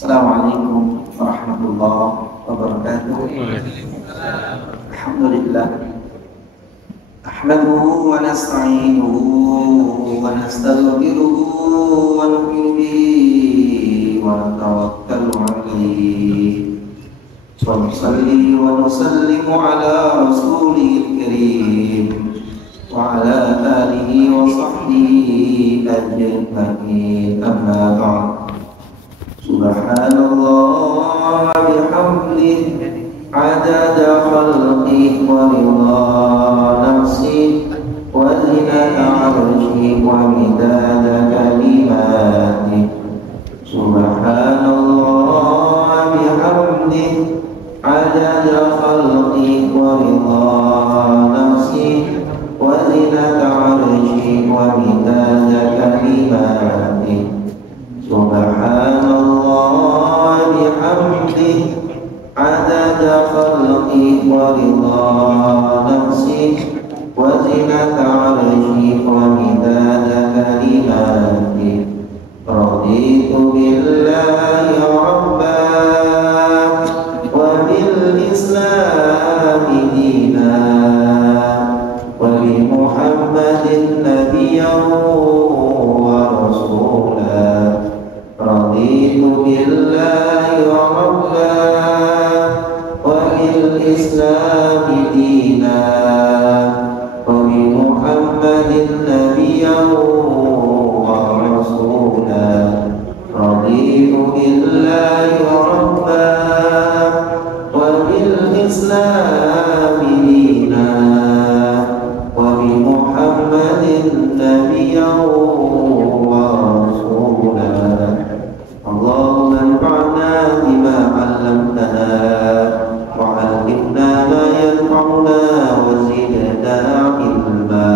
Assalamualaikum warahmatullahi wabarakatuh. Alhamdulillah. Ahmaduhu wa nasta'inuhu wa nastaghfiruhu wa nu'minu bihi wa natawakkalu 'alaihi. Wa nusalli wa nusallimu ala rasulil karim wa ala alihi wa sahbihi ajma'in. Amma ba'd. Subhanallah bihamdihi adada khalqihi wa ridha nafsihi wa zinata 'arshihi wa midada kalimatihi. Subhanallah bihamdihi adada khalqihi wa ridha nafsihi wa zinata 'arshihi wa midada kalimatihi. Subhanallah bihamdihi adada khalqihi wa ridha nafsihi wa zinata 'arshihi wa midada kalimatihi. Raditu billahi rabban wa bil islami dinan wa bi Muhammadin nabiyyan wa rasulan. Raditu billahi rabban wa bil islami dinan wa bi Muhammadin nabiyyan wa rasulan. Raditu billahi rabban wa bil islami dinan wa bi Muhammadin nabiyyan wa rasulan. Allahumma anfa'na bima 'allamtana wa 'allimna ma yanfa'una wa zidna 'ilma.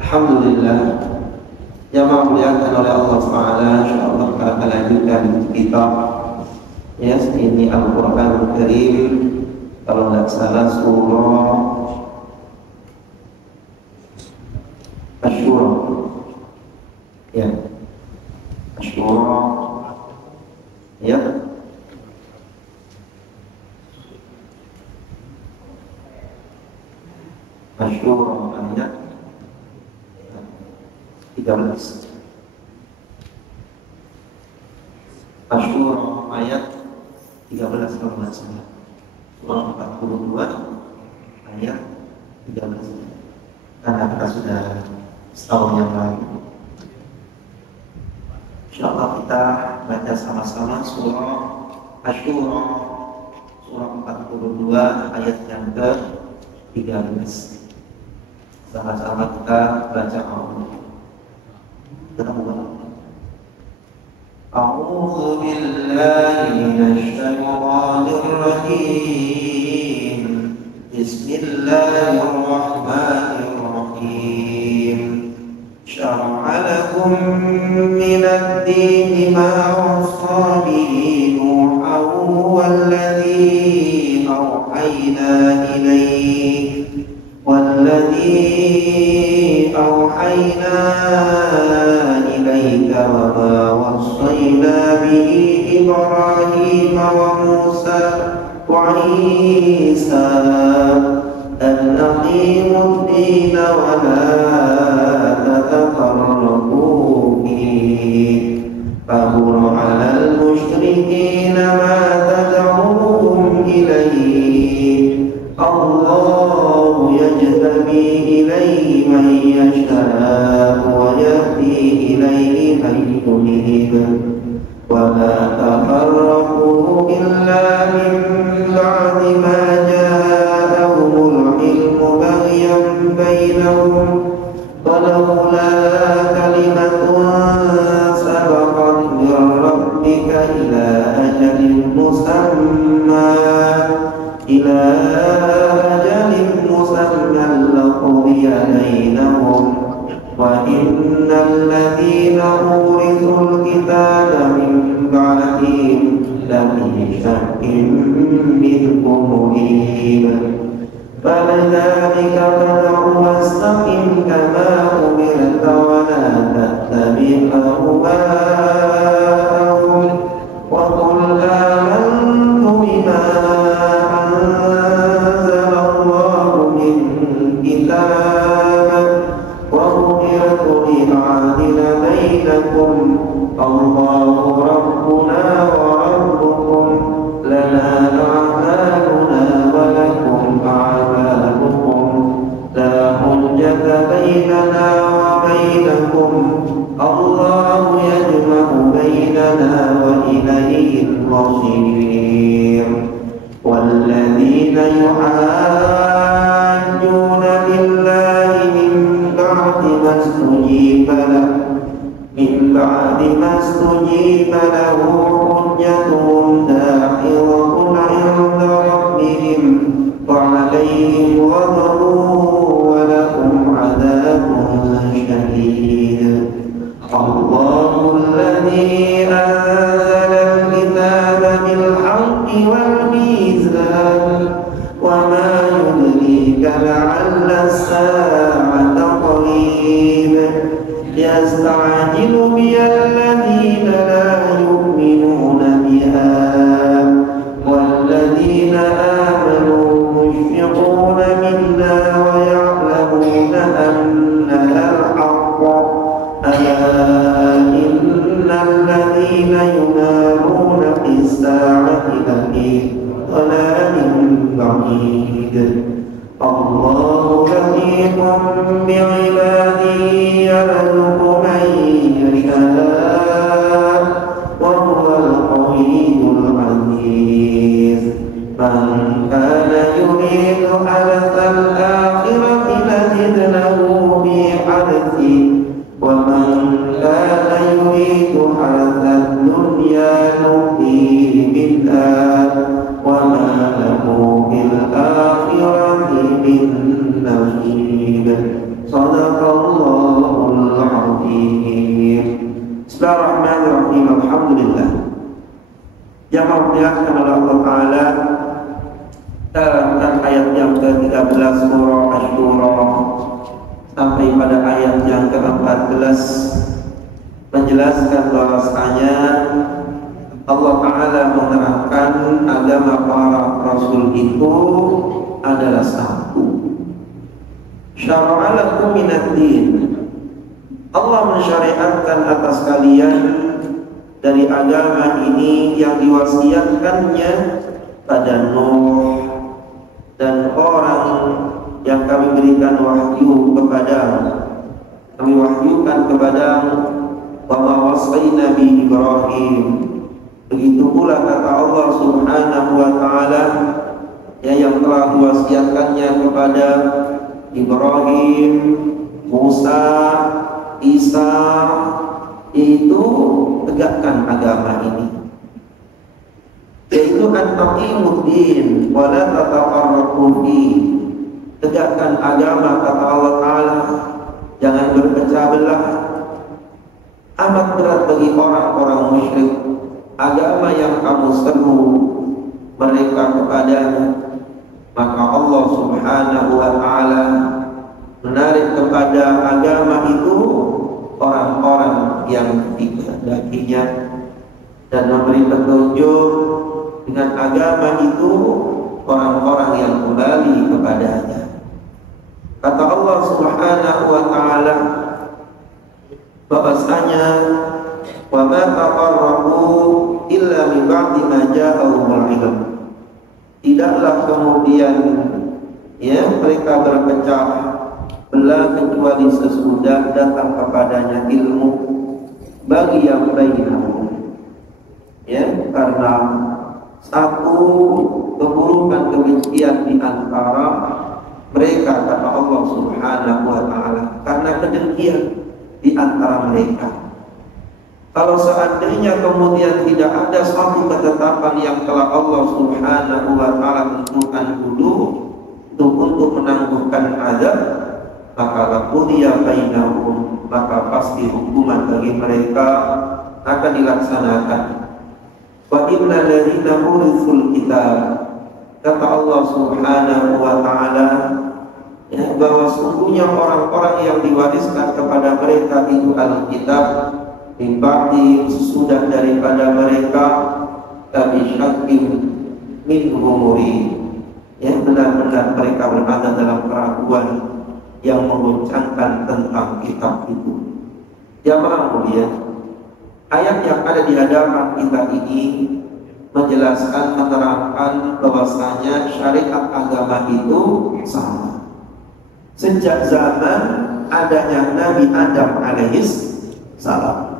Alhamdulillah. Jamaah muliakan oleh Allah Subhanahu. Insyaallah kita akan lanjutkan kitab ini Al-Qur'an Karim, kalau tidak salah surah Asy-Syura. Ya. Asy-Syura. Ya. Asy-Syura ayat 13. Asy-Syura ayat 13 kalau tidak salah. Surah 42 ayat 13. Karena kita sudah setahun yang lalu. Insyaallah kita baca sama-sama surah Asy-Syura, surah 42 ayat yang ke-13. Sama-sama kita baca Allah. A'udzu billahi minasy syaithanir rajim. Bismillahirrahmanirrahim. Syara'a lakum minad dini ma wassa bihi Nuhan walladzi awhayna ilayk wa ma wassayna bihi Ibrahim wa Musa wa Isa an aqimu ad-dina wa la tatafarraqu fihi. Kabura 'alal musyrikina ma tad'uhum ilayhi. Allahu yajtabi ilayhi man yasha'u wa yahdi ilayhi man yunib. Wa la tafarraqu illa min ba'di ma ja'ahumul ilmu baghyan bainahum. Walaula kalimatun sabaqat min rabbika ila ajalin musamma laqudiya bainahum wa innal ladzina urithul kitaba min ba'dihim lafi syakkin minhu murib. فلذلك فدع واستقم كما أمرت ولا تتبع أهواءهم وقل بينكم الله ربنا وربكم لنا أعمالنا ولكم أعمالكم لا حجة بيننا وبينكم الله يجمع بيننا وإليه المصير والذين يحاجون بالله من بعد ما استجيب له حجتهم داحضة عند ربهم وعليهم غضب ولهم عذاب شديد الله الذي أنزل الكتاب بالحق والميزان وما يدريك لعل الساعة قريب يستعجل بها الذين لا يؤمنون بها والذين آمنوا مشفقون منها ويعلمون أنها الحق ألا إن الذين ينادون في الساعة لفي ضلال بعيد الله لطيف بعباده يرزق من يشاء وهو القوي العزيز من كان يريد حرث الآخرة نزد له في حرثه ومن كان يريد حرث الدنيا نؤتيه منها وما له في الآخرة من نصيب صدق الله العظيم. Bismillahirrahmanirrahim. Alhamdulillah. Jamaah dimuliakan oleh Allah Ta'ala, dalam ayat yang ke-13 surah Asy-Syura sampai pada ayat yang ke-14 menjelaskan bahwasanya Allah Ta'ala menerangkan agama para Rasul itu adalah satu. Syara'a lakum minad din. Allah mensyariatkan atas kalian dari agama ini yang diwasiatkannya pada Nuh dan orang yang kami berikan wahyu kepada, kami wahyukan kepada wa ma wasayna bi Ibrahim. Begitu pula kata Allah Subhanahu wa Ta'ala yang telah diwasiatkannya kepada Ibrahim, Musa, Isa, yaitu tegakkan agama ini, yaitu an-taqimuddin wa la tataqarrabu fi. Tegakkan agama kata Allah Ta'ala, jangan berpecah belah. Amat berat bagi orang-orang musyrik agama yang kamu seru mereka kepadanya, maka Allah Subhanahu wa Ta'ala menarik kepada agama itu orang-orang yang dikehendakinya dan memberi petunjuk dengan agama itu orang-orang yang kembali kepadanya. Kata Allah Subhanahu wa Ta'ala bahwasanya wa ma taqarrabu illa min ba'di ma ja'ahumul ilm. Tidaklah kemudian mereka berpecah belah kecuali sesudah datang kepadanya ilmu bagi yang bainahum, karena satu keburukan kebencian di antara mereka kata Allah Subhanahu wa Ta'ala, karena kedengkian di antara mereka. Kalau seandainya kemudian tidak ada suatu ketetapan yang telah Allah Subhanahu wa Ta'ala tentukan dulu untuk menangguhkan azab, maka laqudiya bainahum, maka pasti hukuman bagi mereka akan dilaksanakan. Wa innal ladzina urithul kitab, kata Allah Subhanahu wa Ta'ala, bahwa sungguhnya orang-orang yang diwariskan kepada mereka itu Alkitab Bimba'i sudah daripada mereka Tabi syakim min umuri, benar-benar mereka berada dalam keraguan yang mengucapkan tentang kitab itu. Jamaah mulia, ayat yang ada di hadapan kita ini menjelaskan, menerangkan bahwasanya syariat agama itu sama. Sejak zaman adanya Nabi Adam alaihis salam.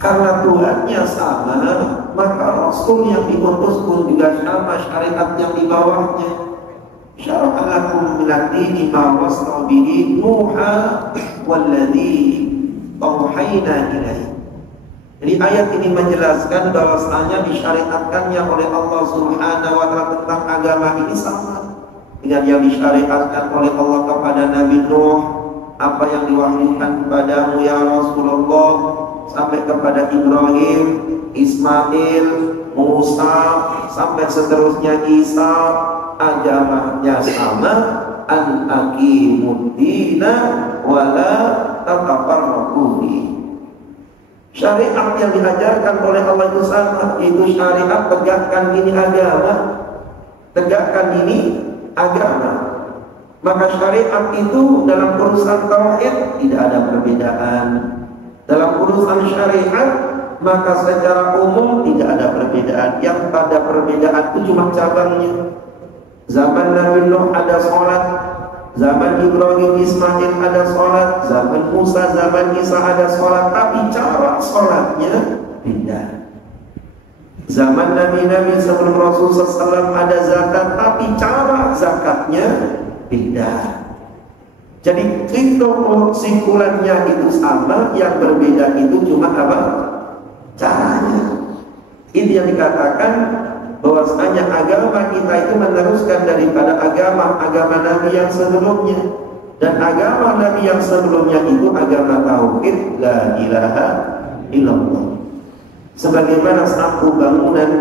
Karena Tuhannya sama, maka Rasul yang diutus pun juga sama, syariat yang di bawahnya. Syara'a lakum minad dini ma wasa bihi Nuha walladzi auhayna ilaihi. Jadi ayat ini menjelaskan bahwasanya disyariatkannya oleh Allah Subhanahu wa taala tentang agama ini sama dengan yang disyariatkan oleh Allah kepada Nabi Nuh, apa yang diwahyukan kepadamu ya Rasulullah, sampai kepada Ibrahim, Ismail, Musa, sampai seterusnya Isa, agamanya sama, an aqimuddina wala tatafarraqu. Syariat yang diajarkan oleh Allah itu sama, itu syariat tegakkan ini agama, tegakkan ini agama. Maka syariat itu dalam urusan tauhid tidak ada perbedaan. Dalam urusan syariat maka secara umum tidak ada perbedaan. Yang pada perbedaan itu cuma cabangnya. Zaman Nabi Nuh ada sholat, zaman Ibrahim Ismail ada sholat, zaman Musa, zaman Isa ada sholat, tapi cara sholatnya beda. Zaman Nabi-Nabi sebelum Rasul SAW ada zakat, tapi cara zakatnya beda. Jadi itu kesimpulannya itu sama, yang berbeda itu cuma apa? Caranya. Ini yang dikatakan bahwasanya agama kita itu meneruskan daripada agama Nabi yang sebelumnya, dan agama Nabi yang sebelumnya itu agama tauhid, la ilaha illallah. Sebagaimana satu bangunan,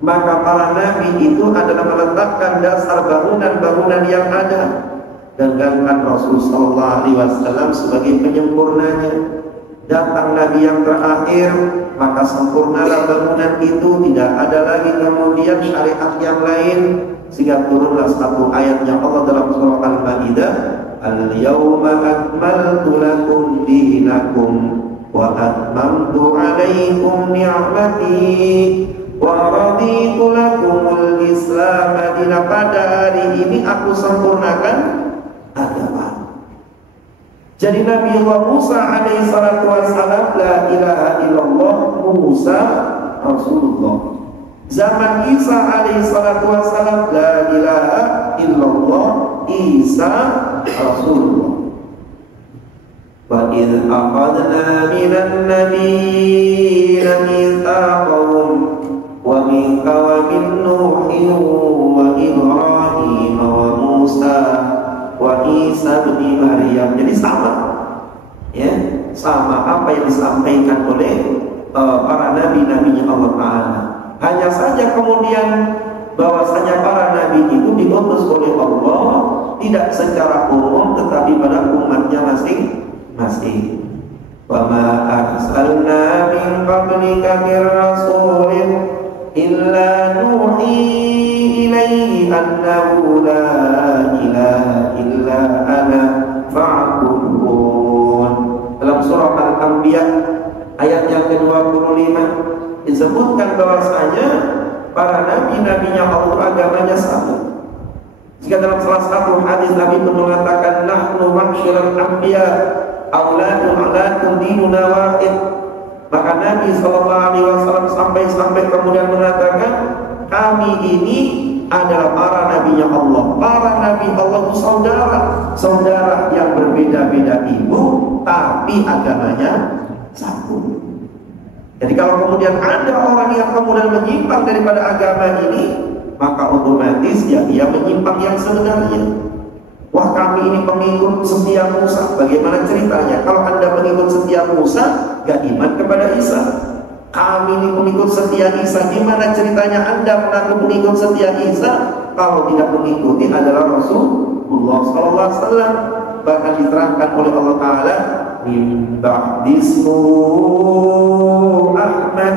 maka para nabi itu adalah meletakkan dasar bangunan-bangunan yang ada, dan Rasul sallallahu alaihi wasallam sebagai penyempurnanya. Datang Nabi yang terakhir, maka sempurnalah bangunan itu, tidak ada lagi kemudian syariat yang lain, sehingga turunlah satu ayat yang Allah dalam surah Al-Maidah, al-yawma akmaltu lakum dinakum wa atmamtu alaikum ni'mati wa raditu lakumul islam madina. Pada hari ini aku sempurnakan agama. Jadi Nabi Allah Musa alaihi salatu wassalam, la ilaha illallah, Musa Rasulullah. Zaman Isa alaihi salatu wassalam, la ilaha illallah, Isa Rasulullah. Wa idh aqadna minan nabiyina mitsaqahum wa minka wa min Nuhin wa Ibrahim wa Musa wa Isa bin Maryam. Jadi sama, ya, sama apa yang disampaikan oleh para nabi-nabinya Allah Ta'ala. Hanya saja kemudian bahwasanya para nabi itu diutus oleh Allah tidak secara umum, tetapi pada umatnya masing-masing. Wa ma arsalna min qablika mir rasulin illa nuhi ilaihi annahu la ilaha illa ana fa'budun. Dalam surah Al-Anbiya ayat yang ke-25 disebutkan bahwasanya para nabi-nabinya Allah agamanya sama. Jika dalam salah satu hadis Nabi itu mengatakan, nahnu ma'syiral anbiya auladun dinuna wahid. Maka Nabi SAW sampai kemudian mengatakan, kami ini adalah para nabinya Allah. Para nabi Allah itu saudara yang berbeda-beda ibu, tapi agamanya satu. Jadi kalau kemudian ada orang yang kemudian menyimpang daripada agama ini, maka otomatis ya dia menyimpang yang sebenarnya. Wah, kami ini pengikut setia Musa. Bagaimana ceritanya? Kalau Anda pengikut setia Musa, gak iman kepada Isa. Kami ini pengikut setia Isa. Gimana ceritanya Anda mengaku pengikut setia Isa kalau tidak mengikuti adalah Rasulullah SAW? Bahkan diterangkan oleh Allah Ta'ala, min ba'dismu Ahmad,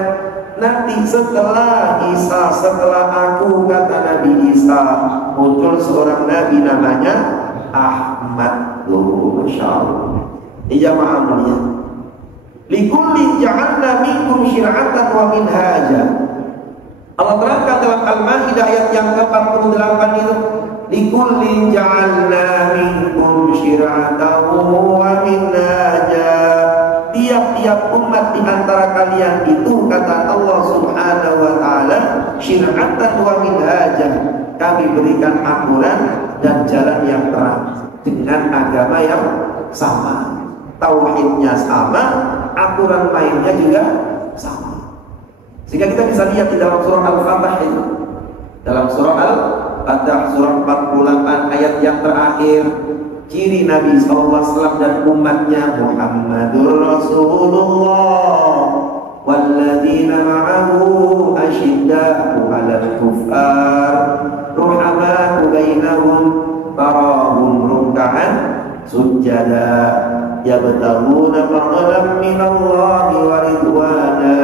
nanti setelah Isa, setelah aku, kata Nabi Isa, muncul seorang nabi namanya Ahmad. Masya Allah. Ini jamaah mulia. Likulli ja'alna minkum syir'atan wa minhaja. Allah terangkan dalam Al-Maidah ayat yang ke-48 itu, likulli ja'alna minkum syir'atan wa minhaja. Tiap-tiap umat di antara kalian itu, kata Allah Subhanahu wa taala, syir'atan wa minhaja. Kami berikan aturan dan jalan yang terang dengan agama yang sama. Tauhidnya sama, aturan mainnya juga sama. Sehingga kita bisa lihat di dalam surah Al-Fatah itu, dalam surah Al-Fatah surah 48 ayat yang terakhir, ciri Nabi SAW dan umatnya, Muhammadur Rasulullah walladzina ma'ahu asyidda'u 'alal kuffar ruhama'u bainahum tarahum ruk'an sujada yabtaguna fadlan minallahi wa ridwana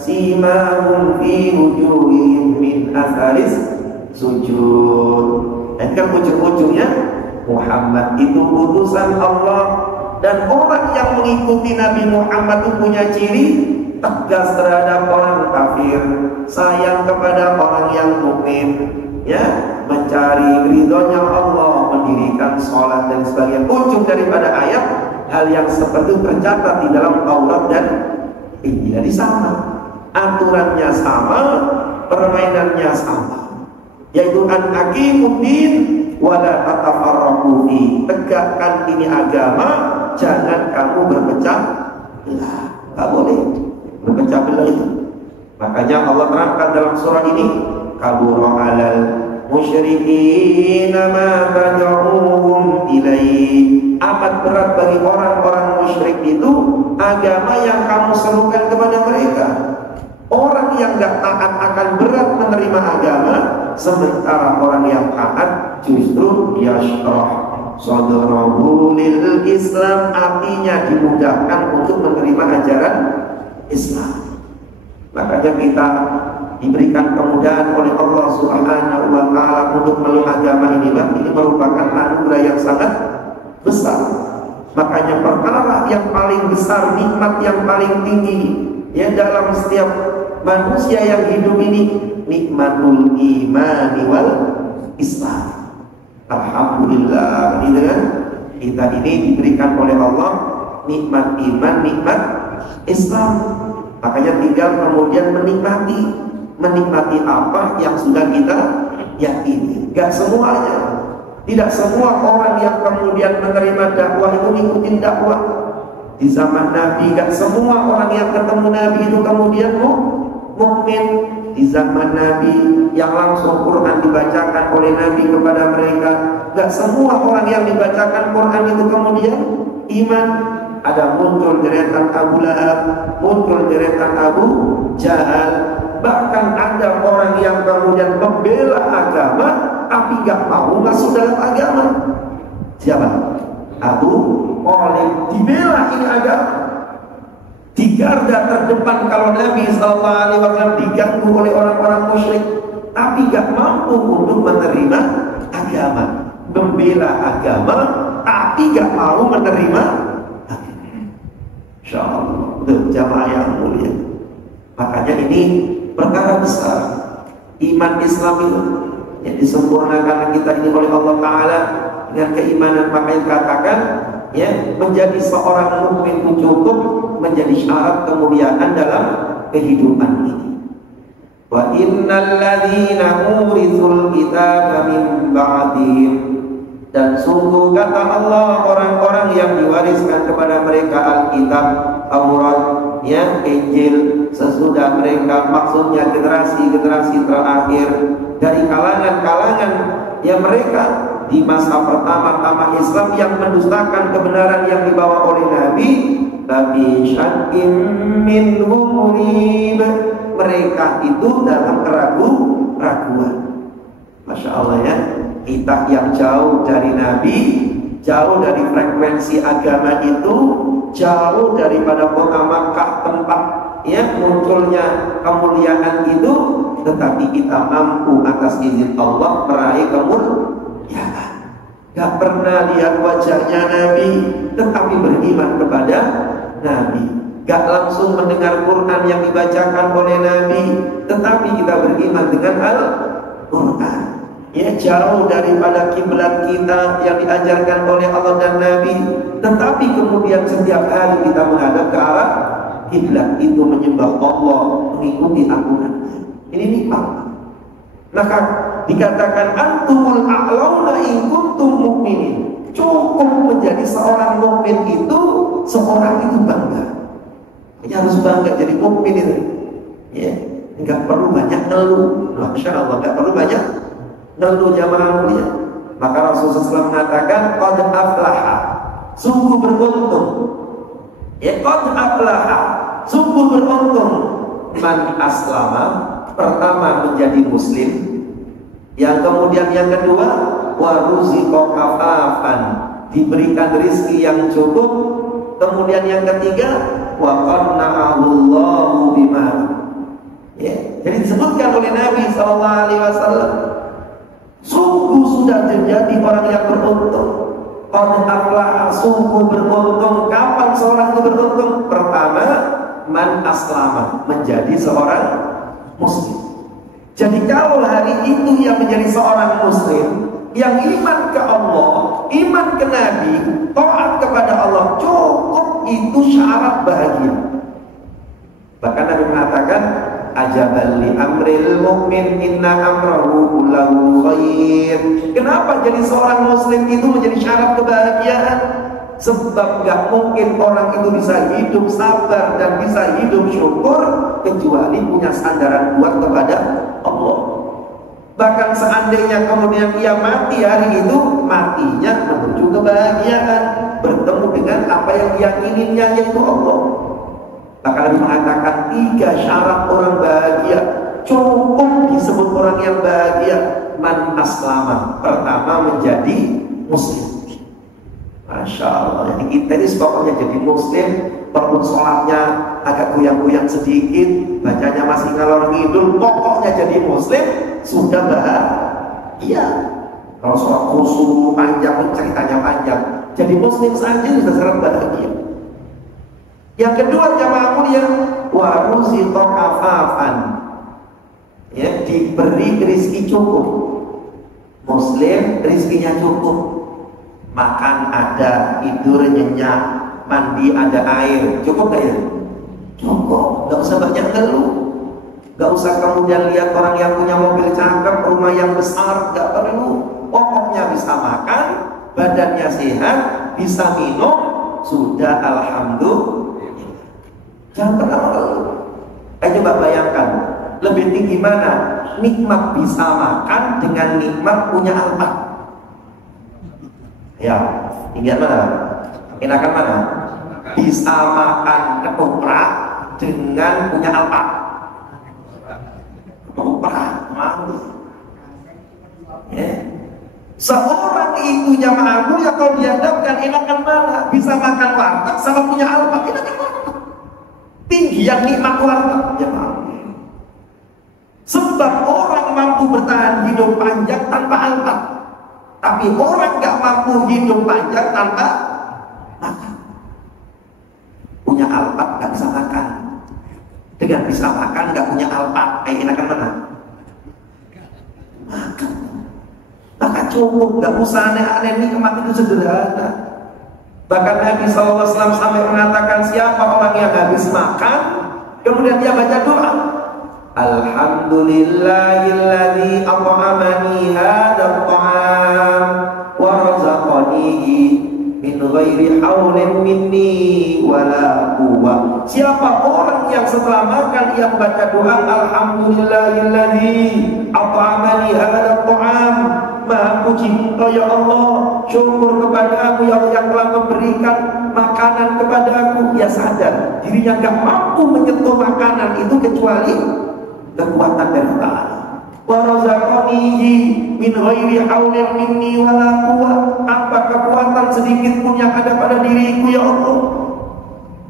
simahum fi wujuhihim min atharis sujud. Dan kan ujung-ujungnya Muhammad itu utusan Allah, dan orang yang mengikuti Nabi Muhammad itu punya ciri tegas terhadap orang kafir, sayang kepada orang yang mukmin, ya, mencari ridhonya Allah, mendirikan sholat dan sebagainya. Ujung daripada ayat, hal yang seperti itu tercatat di dalam Taurat dan Injil. Jadi sama, aturannya sama, permainannya sama, yaitu an aqimuddin wala tatafarraqu fi. Tegakkan ini agama, jangan kamu berpecah belah. Enggak boleh berpecah belah itu. Makanya Allah terangkan dalam surah ini, kabura 'alal musyrikin ma tad'uhum ilaihi. Amat berat bagi orang-orang musyrik itu agama yang kamu serukan kepada mereka. Orang yang gak taat akan berat menerima agama, sementara orang yang taat justru yashrah sadrahu lil Islam, artinya dimudahkan untuk menerima ajaran Islam. Makanya kita diberikan kemudahan oleh Allah Subhanahu wa taala untuk meluk agama ini merupakan anugerah yang sangat besar. Makanya perkara yang paling besar, nikmat yang paling tinggi ya dalam setiap manusia yang hidup ini, nikmatul imani wal Islam. Alhamdulillah, gitu kan? Kita ini diberikan oleh Allah nikmat iman, nikmat Islam. Makanya tinggal kemudian menikmati apa yang sudah kita yakini. Gak semuanya. Tidak semua orang yang kemudian menerima dakwah itu ngikutin dakwah. Di zaman Nabi gak semua orang yang ketemu Nabi itu kemudian mukmin. Di zaman Nabi yang langsung Quran dibacakan oleh Nabi kepada mereka, gak semua orang yang dibacakan Quran itu kemudian iman. Ada muncul deretan Abu Lahab, muncul deretan Abu Jahal. Bahkan ada orang yang kemudian membela agama tapi gak mau masuk dalam agama. Siapa? Abu Thalib. Dibela ini agama, di garda terdepan kalau Nabi SAW diganggu oleh orang-orang musyrik, tapi gak mampu untuk menerima agama, membela agama tapi gak mau menerima agama. Insya Allah, jamaah yang mulia. Makanya ini perkara besar. Iman Islam itu yang disempurnakan kita ini oleh Allah Ta'ala dengan keimanan. Makanya katakan ya, menjadi seorang mukmin itu cukup menjadi syarat kemuliaan dalam kehidupan ini. Wa innal ladzina urithul kitaba min ba'dihim, dan sungguh kata Allah, orang-orang yang diwariskan kepada mereka Alkitab, Taurat, ya, Injil sesudah mereka, maksudnya generasi-generasi terakhir dari kalangan-kalangan yang mereka di masa pertama-tama Islam yang mendustakan kebenaran yang dibawa oleh Nabi, tapi syakim minhum murib, mereka itu dalam keraguan. Masya Allah ya, kita yang jauh dari Nabi, jauh dari frekuensi agama itu, jauh daripada kota Makkah tempat ya munculnya kemuliaan itu, tetapi kita mampu atas izin Allah meraih kemuliaan. Gak pernah lihat wajahnya Nabi, tetapi beriman kepada Nabi. gak langsung mendengar Quran yang dibacakan oleh Nabi, tetapi kita beriman dengan Al-Quran. Ya, jauh daripada kiblat kita yang diajarkan oleh Allah dan Nabi, tetapi kemudian setiap hari kita menghadap ke arah kiblat itu, menyembah Allah, mengikuti aturan. Ini nikmat. Maka dikatakan antumul a'launa in kuntum mu'minin. Cukup menjadi seorang mukmin itu, seorang itu bangga. Ya, harus bangga jadi mukmin itu. Ya, enggak perlu banyak ngeluh. Masya Allah, enggak perlu banyak ngeluh jamaah mulia. Maka Rasulullah SAW mengatakan qad aflaha, sungguh beruntung. Ya, qad aflaha, sungguh beruntung man aslama, pertama menjadi muslim, yang kemudian yang kedua waruziqa kafafan, diberikan rizki yang cukup, kemudian yang ketiga wa qanna'allahu bima. Ya, jadi disebutkan oleh Nabi SAW, sungguh sudah terjadi orang yang beruntung. Qad aflaha, sungguh beruntung. Kapan seorang itu beruntung? Pertama, man aslama, menjadi seorang muslim. Jadi kalau hari itu yang menjadi seorang muslim, yang iman ke Allah, iman ke Nabi, taat kepada Allah, cukup itu syarat bahagia. Bahkan Nabi mengatakan ajabal li amril mu'min inna amrahu kullahu khair. Kenapa jadi seorang muslim itu menjadi syarat kebahagiaan? Sebab gak mungkin orang itu bisa hidup sabar dan bisa hidup syukur kecuali punya sandaran kuat kepada Allah. Bahkan seandainya kemudian ia mati hari itu, matinya menuju kebahagiaan, bertemu dengan apa yang diyakininnya, yaitu Allah. Maka Nabi mengatakan 3 syarat orang bahagia, cukup disebut orang yang bahagia. Man aslama, pertama menjadi muslim. Masya Allah, jadi kita ini pokoknya jadi muslim, walaupun sholatnya agak goyang-goyang sedikit, bacanya masih ngalor ngidul, pokoknya jadi muslim sudah bahagia. Kalau sholat khusyuk panjang, ceritanya panjang, jadi muslim saja sudah sangat bahagia. Yang kedua jamaah mulia, waruziqa kafafan, ya, diberi rezeki cukup. Muslim rezekinya cukup, makan ada, tidur nyenyak, mandi ada air, cukup gak ya? Cukup, gak usah banyak ngeluh, gak usah kemudian lihat orang yang punya mobil cakep, rumah yang besar, gak perlu. Pokoknya bisa makan, badannya sehat, bisa minum, sudah alhamdulillah. Jangan pernah mengeluh. Coba bayangkan, lebih tinggi mana nikmat bisa makan dengan nikmat punya Alphard? Ya, tinggal mana? Enakan mana? Bisa makan ketoprak dengan punya Alphard. Ketoprak, malu. Ya. Seorang itu jamaah mulia kalau dihadapkan enakan mana? Bisa makan warteg sama punya Alphard, enakan mana? Tinggi yang nikmat warteg jamaah. Sebab orang mampu bertahan hidup panjang tanpa Alphard. Tapi orang gak mampu hidup panjang tanpa makan. Punya Alphard gak bisa makan. Dengan bisa makan gak punya Alphard, enakan mana? Makan. Maka cukup, gak usah aneh-aneh, nikmat itu sederhana. Bahkan Nabi SAW sampai mengatakan, siapa orang yang habis makan kemudian dia baca doa, alhamdulillahilladzi at'amani hadzal ta'am wa razaqanihi min ghairi haulin minni wala quwwah. Siapa orang yang setelah makan ia membaca doa alhamdulillahilladzi at'amani hadzal ta'am, maha puji engkau ya Allah, syukur kepadamu ya Allah yang telah memberikan makanan kepadaku. Dia sadar dirinya gak mampu menyentuh makanan itu kecuali kekuatan dari Allah. Wa razaqanihi min ghairi haulin minni wala quwwah, tanpa kekuatan sedikit pun yang ada pada diriku ya Allah.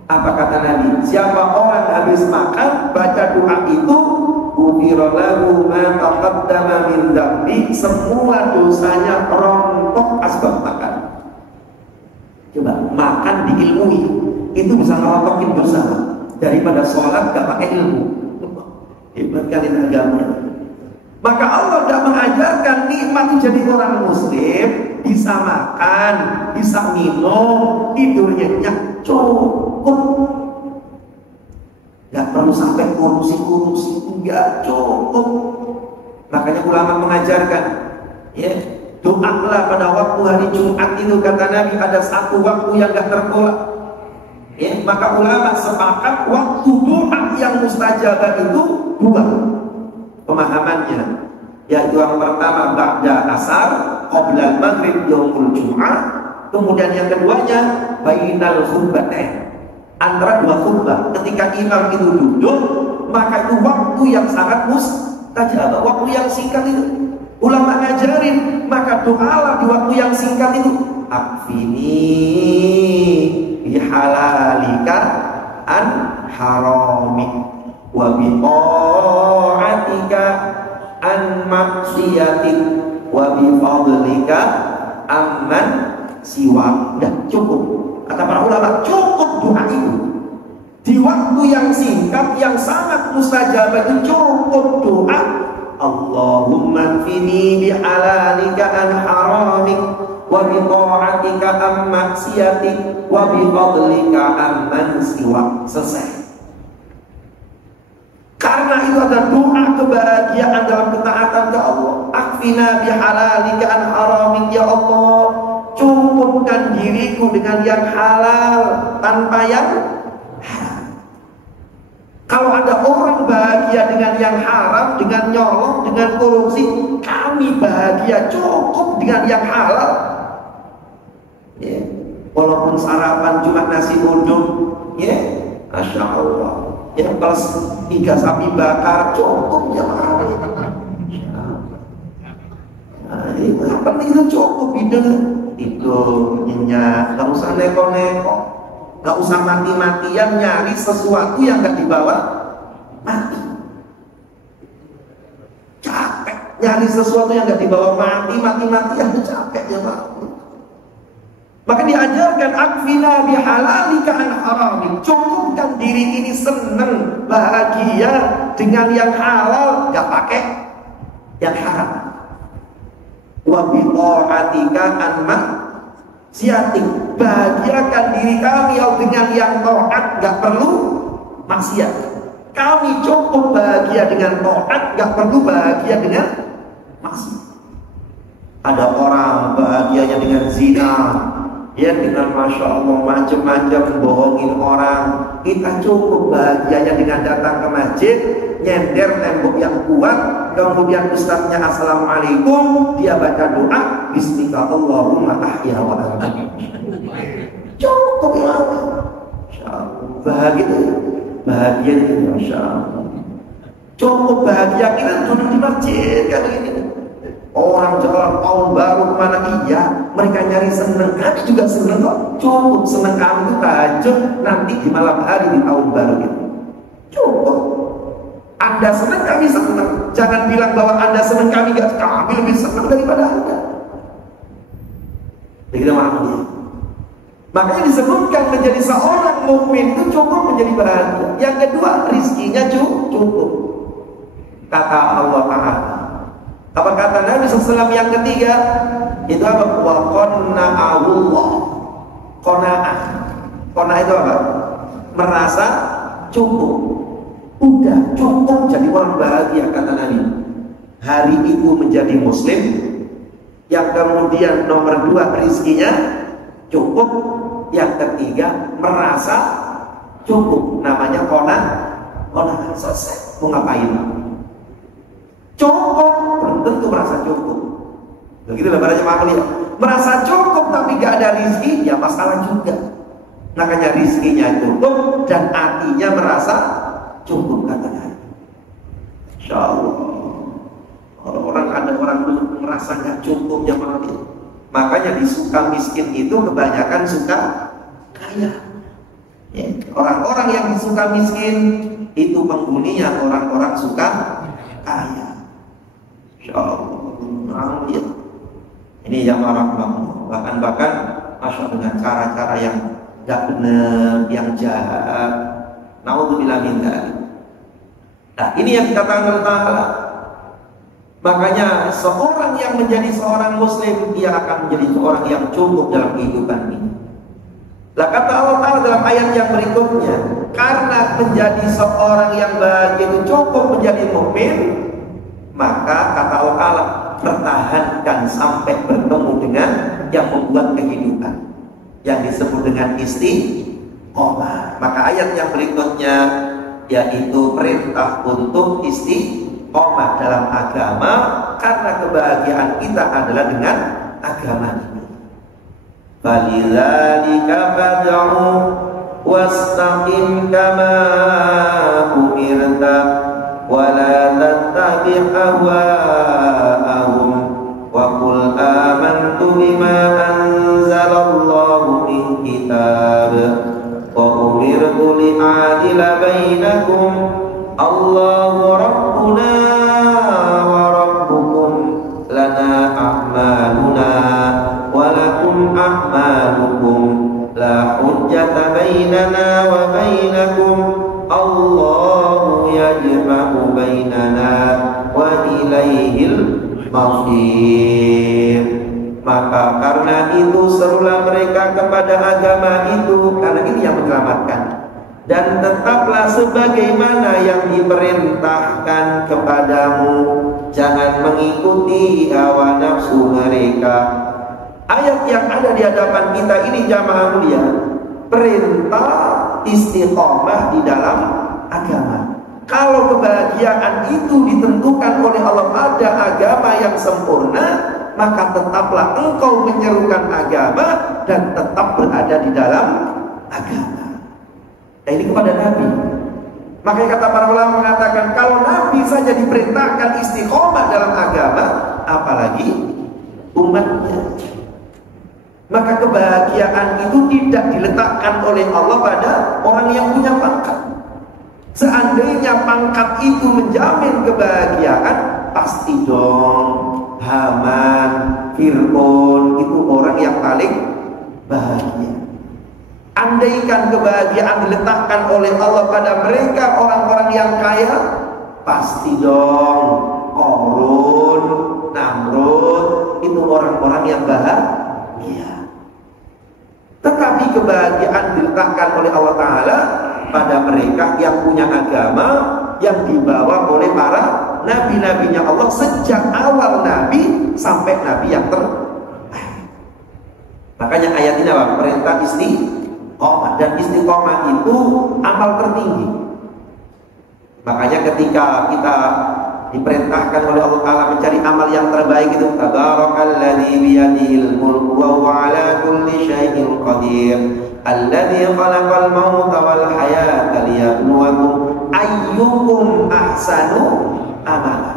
Apa kata Nabi? Siapa orang habis makan baca doa itu, ghufira lahu ma taqaddama min dzambi, semua dosanya rontok asbab makan. Coba makan diilmui, itu bisa ngerotokin dosa daripada sholat gak pakai ilmu. Hebat kali agamanya. Maka Allah tidak mengajarkan nikmat jadi orang muslim bisa makan, bisa minum, tidurnya nyenyak, cukup. Gak perlu sampai kurusi, enggak, cukup. Makanya ulama mengajarkan, ya, doalah pada waktu hari Jumat itu, kata Nabi, ada satu waktu yang gak tertolak. Ya, maka ulama sepakat waktu doa yang mustajabah itu dua pemahamannya, yaitu yang pertama ba'da asar qabla maghrib yaumul jum'ah, kemudian yang keduanya bainal khutbatain, antara dua khutbah ketika imam itu duduk, maka itu waktu yang sangat mustajabah, waktu yang singkat itu. Ulama ngajarin, maka doalah di waktu yang singkat itu, akfini bihalalika an haramik wa bi'atika an maksiatik wa bifadlika amman siwak. Dah cukup, kata para ulama, cukup doa itu di waktu yang singkat yang sangat mustajabah itu. Cukup doa Allahumma fini bihalalika an haramik wa bi ta'atika am maksiatik wa bi fadlika amman siwak. Selesai. Karena itu ada doa kebahagiaan dalam ketaatan ke Allah. Akfina bihalalika an haramik, ya Allah, cukupkan diriku dengan yang halal tanpa yang haram. Kalau ada orang bahagia dengan yang haram, dengan nyolong, dengan korupsi, kami bahagia cukup dengan yang halal. Ya. Walaupun sarapan cuma nasi uduk, ya, Masya Allah, ya, plus 3 sapi bakar cukup ya. Nah, yang penting itu cukup hidup itu nyenyak, nggak usah neko-neko. Gak usah mati-matian nyari sesuatu yang gak dibawa mati. Capek nyari sesuatu yang gak dibawa mati-matian itu capek ya Pak. Maka diajarkan akfina bihalalika an haramik, cukupkan diri ini senang, bahagia dengan yang halal, gak pakai yang haram. Wa bi ta'atika an maksiatik, bahagiakan diri kami dengan yang taat, gak perlu maksiat. Kami cukup bahagia dengan taat, gak perlu bahagia dengan maksiat. Ada orang bahagianya dengan zina, ya, dengan Masya Allah macam-macam bohongin orang. Kita cukup bahagianya dengan datang ke masjid, nyender tembok yang kuat, kemudian ustadznya assalamualaikum, dia baca doa bismika Allahumma ahya wa amit. Cukup ya, bahagia, bahagia itu Masya Allah. Cukup bahagia kita duduk di masjid kan ini. Orang jalan tahun baru kemana, iya, mereka nyari seneng, kami juga seneng kok. Cukup seneng kami itu tahajud nanti di malam hari di tahun baru itu. Cukup. Anda seneng, kami seneng. Jangan bilang bahwa Anda seneng, kami gak, kami lebih seneng daripada Anda. Jadi kita maafkan. Makanya disebutkan menjadi seorang mukmin itu cukup menjadi bahagia. Yang kedua, rizkinya cukup. Kata Allah Ta'ala. Apa kata Nabi SAW yang ketiga? Itu apa? Wa qanna'ahullah. Qana'ah. Qana'ah itu apa? Merasa cukup. Udah cukup jadi orang bahagia, kata Nabi. Hari itu menjadi muslim. Yang kemudian nomor 2 rizkinya cukup. Yang ketiga merasa cukup. Namanya qana'ah. Selesai. Mau ngapain? Cukup, belum tentu merasa cukup. Begitulah para jemaah lihat. Merasa cukup tapi gak ada rizki, ya masalah juga. Makanya rizkinya cukup dan hatinya merasa cukup, katanya. Insya Allah. Kalau ada orang merasa gak cukup, ya malah itu. Makanya di suka miskin itu kebanyakan suka kaya. Ya. Orang-orang yang suka miskin itu penghuninya orang-orang suka kaya. Insya Allah, ini yang bahkan Masya Allah dengan cara-cara yang nggak benar, yang jahat. Naudzubillah min dzalik. Nah, ini yang dikatakan oleh Ta'ala. Makanya seorang yang menjadi seorang muslim, dia akan menjadi seorang yang cukup dalam kehidupan ini. Lah kata Allah Ta'ala dalam ayat yang berikutnya, karena menjadi seorang yang bahagia itu cukup menjadi mukmin, maka kata Allah Ta'ala, pertahankan sampai bertemu dengan yang membuat kehidupan, yang disebut dengan istiqomah. Maka ayat yang berikutnya yaitu perintah untuk istiqomah dalam agama, karena kebahagiaan kita adalah dengan agama ini. Falidzalika fad'u wastaqim kama umirta wa la tattabi' ahwa'ahum wa qul amantu bima anzalallahu min kitab wa umirtu li'adila bainakum Allahu rabbuna wa rabbukum lana a'maluna wa lakum a'malukum la hujjata bainana wa bainakum Allahu yajma'u bainana wa ilaihil masir. Maka karena itu serulah mereka kepada agama itu, karena ini yang menyelamatkan. Dan tetaplah sebagaimana yang diperintahkan kepadamu, jangan mengikuti hawa nafsu mereka. Ayat yang ada di hadapan kita ini jamaah mulia, perintah istiqomah di dalam agama. Kalau kebahagiaan itu ditentukan oleh Allah pada agama yang sempurna, maka tetaplah engkau menyerukan agama dan tetap berada di dalam agama. Nah, ini kepada Nabi. Makanya kata para ulama mengatakan, kalau Nabi saja diperintahkan istiqomah dalam agama, apalagi umatnya. Maka kebahagiaan itu tidak diletakkan oleh Allah pada orang yang punya pangkat. Seandainya pangkat itu menjamin kebahagiaan, pasti dong Haman, Fir'aun itu orang yang paling bahagia. Andaikan kebahagiaan diletakkan oleh Allah pada mereka, orang-orang yang kaya, pasti dong Qarun, Namrud itu orang-orang yang bahagia. Tetapi kebahagiaan diletakkan oleh Allah Ta'ala pada mereka yang punya agama, yang dibawa oleh para nabi-nabinya Allah sejak awal nabi sampai nabi yang terakhir. Makanya ayat ini apa? Perintah istiqomah, dan istiqomah itu amal tertinggi. Makanya ketika kita diperintahkan oleh Allah Ta'ala mencari amal yang terbaik itu, tabarakalladzi biyadihil mulku wa huwa ala kulli syai'in qadir alladzi khalaqal mauta wal hayata liyabluwakum ayyukum ahsanu amala.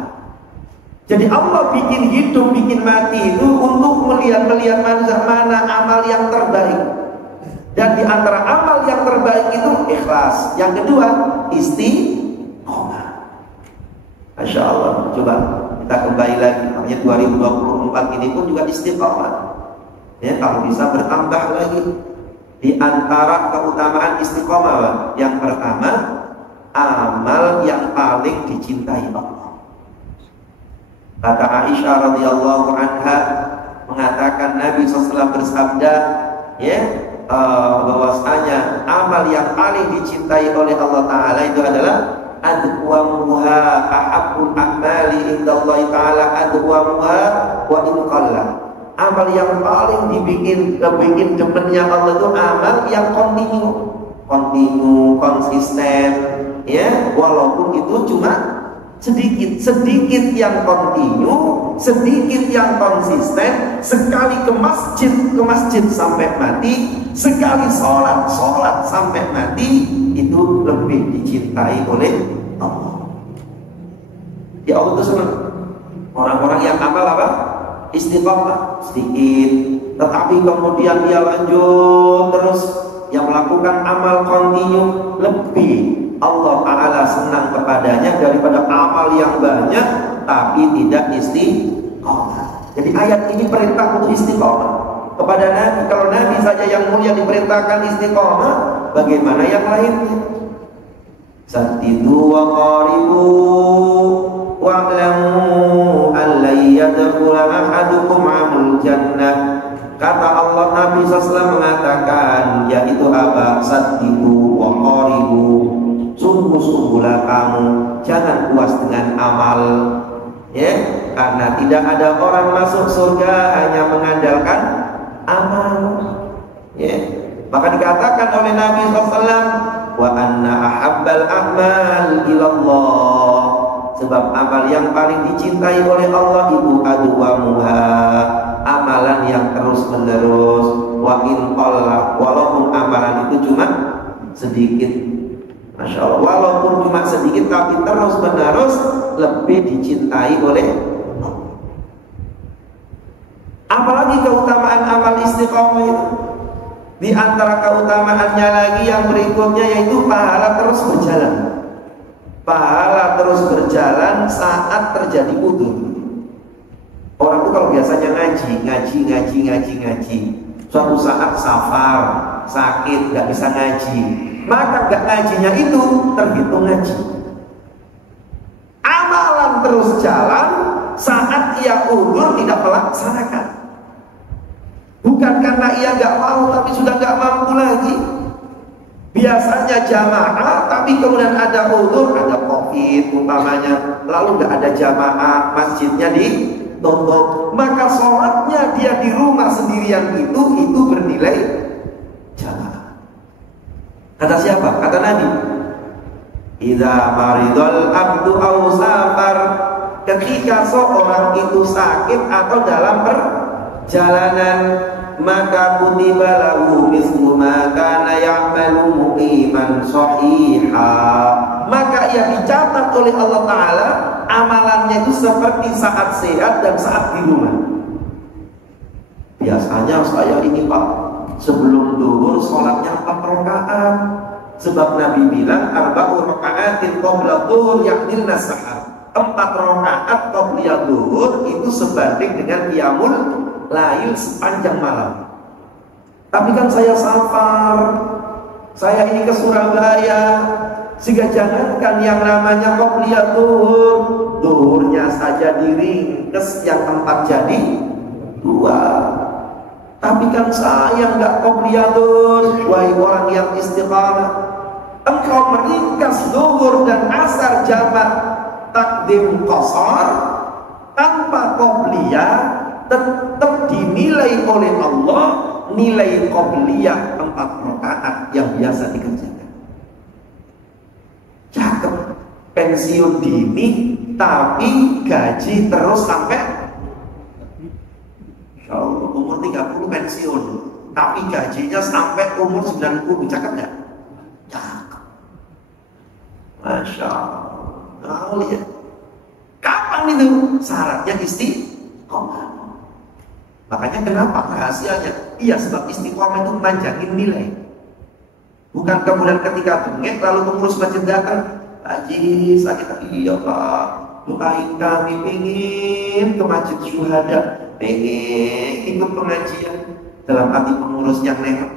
Jadi Allah bikin hidup, bikin mati itu untuk melihat mana amal yang terbaik. Dan di antara amal yang terbaik itu ikhlas. Yang kedua istiqomah. Masya Allah, coba kita kembali lagi. Makanya 2024 ini pun juga istiqomah. Ya, kalau bisa bertambah lagi. Di antara keutamaan istiqomah, yang pertama, amal yang paling dicintai Allah. Kata Aisyah radhiyallahu anha mengatakan Nabi SAW bersabda, ya, bahwasanya amal yang paling dicintai oleh Allah Ta'ala itu adalah adwamuha ahabbul a'mali indallahi ta'ala adwamuha wa in qalla. Amal yang paling dibikin demennya Allah itu amal yang kontinu, konsisten, ya, walaupun itu cuma sedikit yang kontinu, sedikit yang konsisten, sekali ke masjid sampai mati, sekali sholat sampai mati, itu lebih dicintai oleh Allah. Ya Allah itu senang orang-orang yang amal apa? Istiqomah sedikit, tetapi kemudian dia lanjut terus, yang melakukan amal kontinu, lebih Allah Ta'ala senang kepadanya daripada amal yang banyak tapi tidak istiqomah. Jadi ayat ini perintah untuk istiqomah. kepada Nabi. Kalau Nabi saja yang mulia diperintahkan istiqomah, bagaimana yang lainnya? Saddidu wa qaribu wa'lamu an la yadkhula ahadukum 'amul jannah. Kata Allah, Nabi SAW mengatakan, yaitu apa? Saddidu wa qaribu, sungguh-sungguhlah kamu, jangan puas dengan amal, ya, karena tidak ada orang masuk surga hanya mengandalkan amal, ya. Maka dikatakan oleh Nabi SAW, wa anna ahabbal a'mal ilallah, sebab amal yang paling dicintai oleh Allah itu adwamuha, amalan yang terus menerus, wa in qalla, walaupun amalan itu cuma sedikit, Masya Allah, walaupun cuma sedikit tapi terus menerus lebih dicintai oleh Allah. Apalagi keutamaan amal istiqomah itu. Di antara keutamaannya lagi yang berikutnya yaitu pahala terus berjalan. Pahala terus berjalan saat terjadi udzur. Orang itu kalau biasanya ngaji, suatu saat safar, sakit, nggak bisa ngaji, maka nggak ngajinya itu terhitung ngaji. Amalan terus jalan saat ia udzur tidak melaksanakan. Bukan karena ia nggak mau, tapi sudah nggak mampu lagi. Biasanya jamaah, tapi kemudian ada udzur, ada COVID umpamanya, lalu nggak ada jamaah, masjidnya ditutup, maka sholatnya dia di rumah sendirian itu bernilai jamaah. Kata siapa? Kata Nabi, idza maridul abdu aw safar, ketika seorang itu sakit atau dalam perjalanan, maka kutiba lahu mislu ma kana ya'malu muqiman shahiha, maka ia dicatat oleh Allah Ta'ala amalannya itu seperti saat sehat dan saat di rumah. Biasanya saya ini Pak, sebelum zuhur sholatnya 4 rakaat, sebab Nabi bilang arba'u raka'atin qabla dhuhr ya'dilna sahar, 4 rakaat qabla zuhur itu sebanding dengan qiyamul lail sepanjang malam. Tapi kan saya safar, saya ini ke Surabaya, sehingga jangankan yang namanya qobliyah zuhur, zuhurnya saja diringkes yang 4 jadi 2. Tapi kan saya nggak qobliyah zuhur. Wahai orang yang istiqamah, engkau meringkas zuhur dan asar jamak takdim qasar tanpa qobliyah, tetap dinilai oleh Allah nilai qobliyah 4 rakaat yang biasa dikerjakan. Cakep, pensiun dini tapi gaji terus sampai Insya Allah umur 30 pensiun, tapi gajinya sampai umur 90. Cakep nggak? Cakep, Masya Allah. Lihat, kapan itu syaratnya istiqomah? Makanya kenapa rahasianya? Iya, sebab istiqomah itu manjangin nilai. Bukan kemudian ketika bengek lalu pengurus masjid datang, Haji sakit, iya Pak, doain kami, pengen ke masjid syuhada, pengen ikut pengajian. Dalam hati pengurus yang nengok,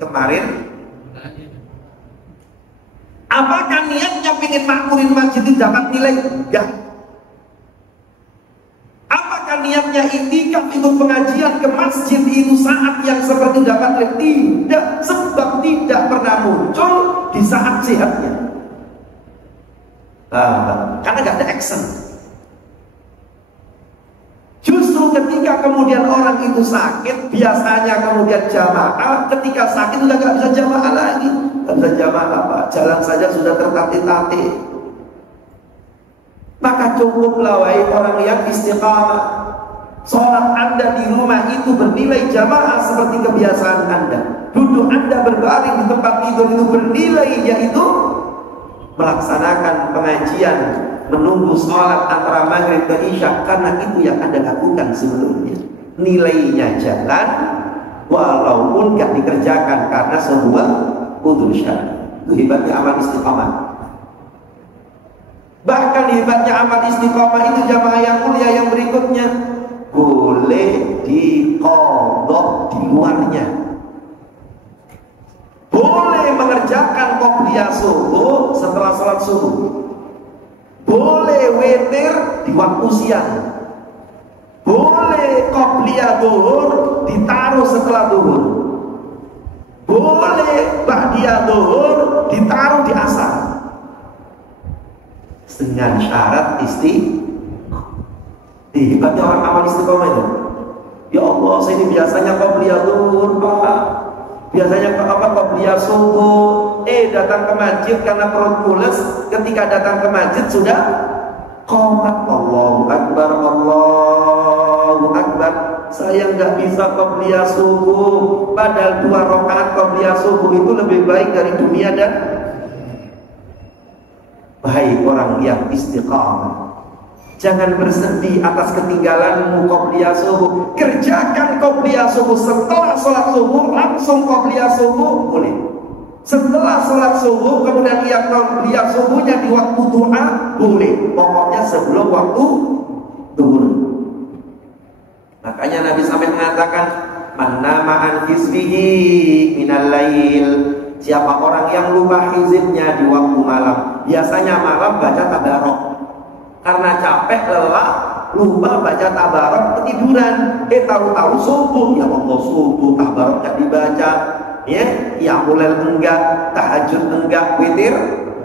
kemarin apakah niatnya pengen makmurin masjid itu dapat nilai? Enggak. Apakah niatnya iktikaf ikut pengajian ke masjid itu saat yang seperti dapat nilai? Tidak, sebab tidak pernah muncul di saat sehatnya. Karena nggak ada action. Justru ketika kemudian orang itu sakit, biasanya kemudian jamaah, ketika sakit udah nggak bisa jamaah lagi. Nggak bisa jamaah Pak, jalan saja sudah tertatih-tatih. Maka cukuplah wahai orang yang istiqamah, sholat Anda di rumah itu bernilai jamaah seperti kebiasaan Anda. Duduk Anda berbaring di tempat tidur itu bernilai, yaitu melaksanakan pengajian, menunggu sholat antara maghrib ke isya, karena itu yang Anda lakukan sebelumnya. Nilainya jalan walaupun gak dikerjakan karena sebuah udzur syar'i. Itu hebatnya amal istiqamah. Bahkan hebatnya amal istiqamah itu jamaah yang mulia yang berikutnya, boleh diqadha di luarnya. Boleh mengerjakan qobliyah subuh setelah sholat subuh. Boleh witir di waktu siang. Boleh qobliyah zuhur ditaruh setelah zuhur. Boleh ba'diyah zuhur ditaruh di asar. Dengan syarat hebatnya orang amal istiqomah itu. Ya Allah, saya ini biasanya qobliyah zuhur, Pak. Biasanya qobliyah subuh. Datang ke masjid karena perut mules. Ketika datang ke masjid sudah qomat. Allahu Akbar, Allahu Akbar. Saya nggak bisa qobliyah subuh. Padahal 2 rakaat qobliyah subuh itu lebih baik dari dunia dan baik orang yang istiqamah. Jangan bersedih atas ketinggalanmu qobliyah subuh. Kerjakan qobliyah subuh setelah sholat subuh, langsung qobliyah subuh boleh. Setelah sholat subuh kemudian ia qobliyah subuhnya di waktu duha boleh. Pokoknya sebelum waktu zuhur. Makanya Nabi sampai mengatakan, man nama an hizbihi minal lail. Siapa orang yang lupa hizibnya di waktu malam. Biasanya malam baca tabarok. Karena capek, lelah, lupa baca tabarok, ketiduran. Tahu-tahu subuh, ya Allah subuh, tabarok gak dibaca. Ya mulai enggak, tahajud enggak, witir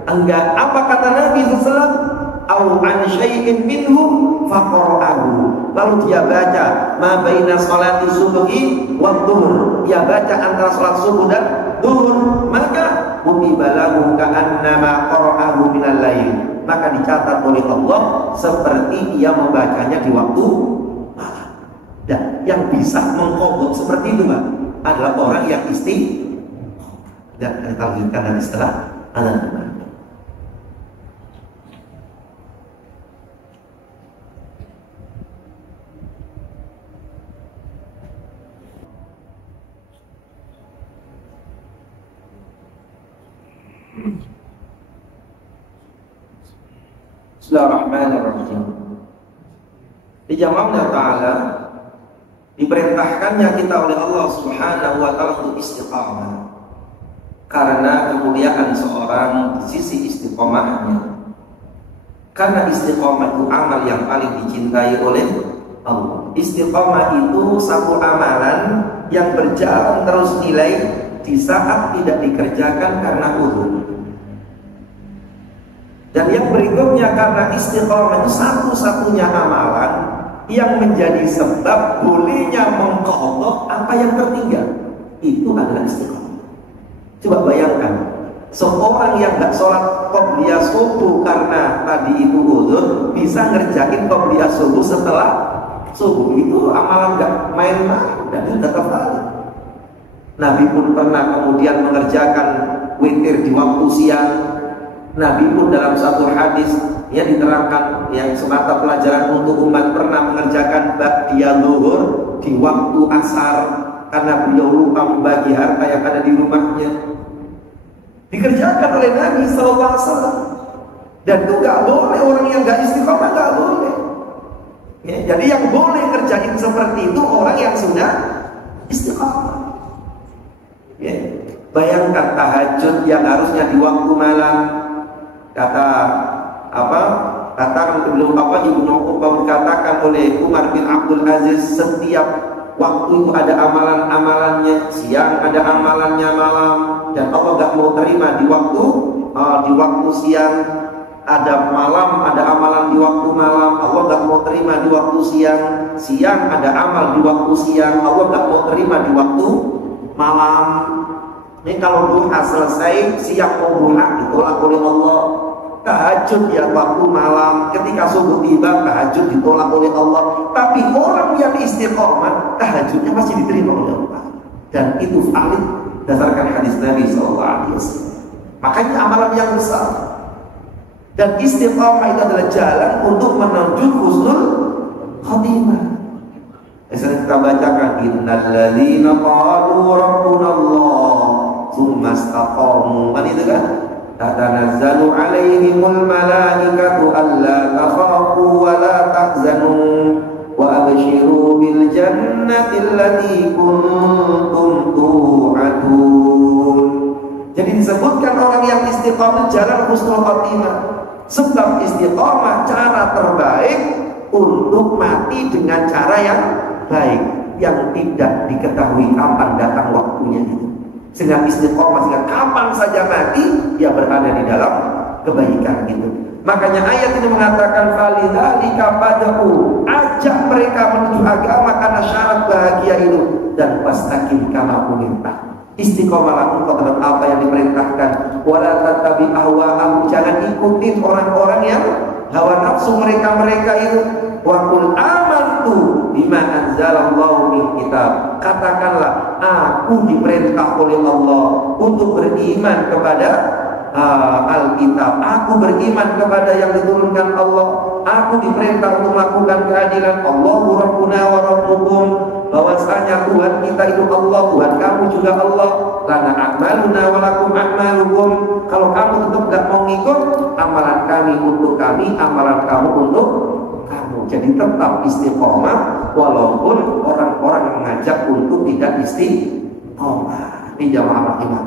enggak. Apa kata Nabi SAW? Au an syai'in minhu faqra'ahu. Lalu dia baca ma baina sholati subuhi wa dhuhr. Dia baca antara sholat subuh dan dhuhr, maka kutiba lahu ka'annama qara'ahu minal lail. Maka dicatat oleh Allah seperti ia membacanya di waktu malam. Dan yang bisa mengqadha seperti itu adalah orang yang dan kita lanjutkan nanti setelah azan. Bismillahirrahmanirrahim. Dijawabnya ta'ala, diperintahkannya kita oleh Allah Subhanahu wa ta'ala untuk istiqamah karena kemuliaan seorang di sisi istiqamahnya. Karena istiqamah itu amal yang paling dicintai oleh Allah. Istiqamah itu satu amalan yang berjalan terus nilai di saat tidak dikerjakan karena uzur. Dan yang berikutnya, karena istiqamah itu satu-satunya amalan yang menjadi sebab bolehnya mengqadha apa yang tertinggal. Itu adalah istiqamah. Coba bayangkan, seorang yang gak sholat qobliyah subuh karena tadi itu uzur, bisa ngerjain qobliyah subuh setelah subuh. Itu amalan gak main-main dan itu tetap valid. Nabi pun pernah kemudian mengerjakan witir di waktu siang. Nabi pun dalam satu hadis yang diterangkan yang semata pelajaran untuk umat pernah mengerjakan ba'diyah zuhur di waktu asar karena beliau lupa membagi harta yang ada di rumahnya. Dikerjakan oleh Nabi SAW. Dan itu gak boleh, orang yang gak istiqamah gak boleh. Ya, jadi yang boleh kerjain seperti itu orang yang sudah istiqamah. Ya, bayangkan tahajud yang harusnya di waktu malam. Kata Ibnu katakan oleh Umar bin Abdul Aziz, setiap waktu itu ada amalan-amalannya, siang ada amalannya malam, dan Allah gak mau terima di waktu siang. Ada malam, ada amalan di waktu malam, Allah gak mau terima di waktu siang. Siang ada amal di waktu siang, Allah gak mau terima di waktu malam. Ini kalau duha selesai, siang mau duha ditolak oleh Allah. Tahajud ya waktu malam, ketika subuh tiba tahajud ditolak oleh Allah. Tapi orang yang istiqomah, tahajudnya masih diterima oleh Allah. Dan itu valid berdasarkan hadis Nabi SAW. Makanya amalan yang besar. Dan istiqomah itu adalah jalan untuk menuju husnul khatimah. Misalnya kita bacakan, innal ladzina qalu rabbuna Allah tsumma istaqamu. Kan itu kan? Tatanazzalu alaihimul malaikatu alla takhafu wa la tahzanu wa wa abshiru bil jannati allati kuntum tu'adun. Jadi disebutkan orang yang istiqomah jalan husnul khotimah. Sebab istiqomah cara terbaik untuk mati dengan cara yang baik, yang tidak diketahui kapan datang waktunya itu. Sehingga istiqomah, sehingga kapan saja mati dia berada di dalam kebaikan itu. Makanya ayat ini mengatakan falidzalika fad'u, ajak mereka menuju agama karena syarat bahagia itu, dan wastaqim kama umirta. Istiqomalah engkau terhadap apa yang diperintahkan. Wala tattabi ahwa'ahum, jangan ikutin orang-orang yang hawa nafsu mereka itu. Wa qul amantu bima anzalallahu min kitab, katakanlah aku diperintah oleh Allah untuk beriman kepada Alkitab, aku beriman kepada yang diturunkan Allah, aku diperintah untuk melakukan keadilan. Allahu Rabbuna wa Rabbukum, bahwasanya Tuhan kita itu Allah, Tuhan kamu juga Allah. Lana a'maluna wa lakum a'malukum, kalau kamu tetap tidak mau ngikut, amalan kami untuk kami, amalan kamu untuk kamu. Jadi tetap istiqomah walaupun orang-orang mengajak untuk tidak istiqomah. Ini jamaah rahimah.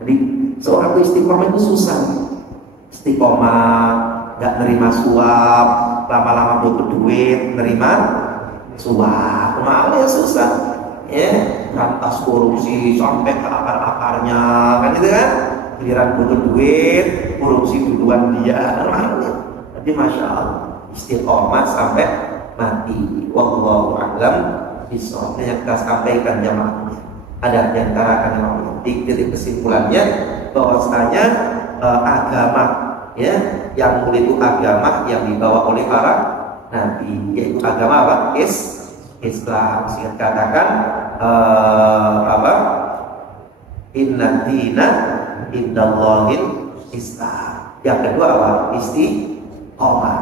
Jadi seorang itu istiqomah itu susah. Istiqomah, gak nerima suap, lama-lama butuh duit, nerima suap, malah ya susah. Ya, rantas korupsi sampai ke akar-akarnya, kan gitu kan? Giliran butuh duit, korupsi duluan dia, malah. Jadi masya Allah, istiqomah sampai mati. Wallahu a'lam bishawab. Yang kita sampaikan jamaah. Ada di antara kalimat titik kesimpulannya bahwasanya agama ya yang mulia itu agama yang dibawa oleh para nabi, yaitu agama apa? Islam. Sehingga katakan inna dina indallahil Islam. Yang kedua apa?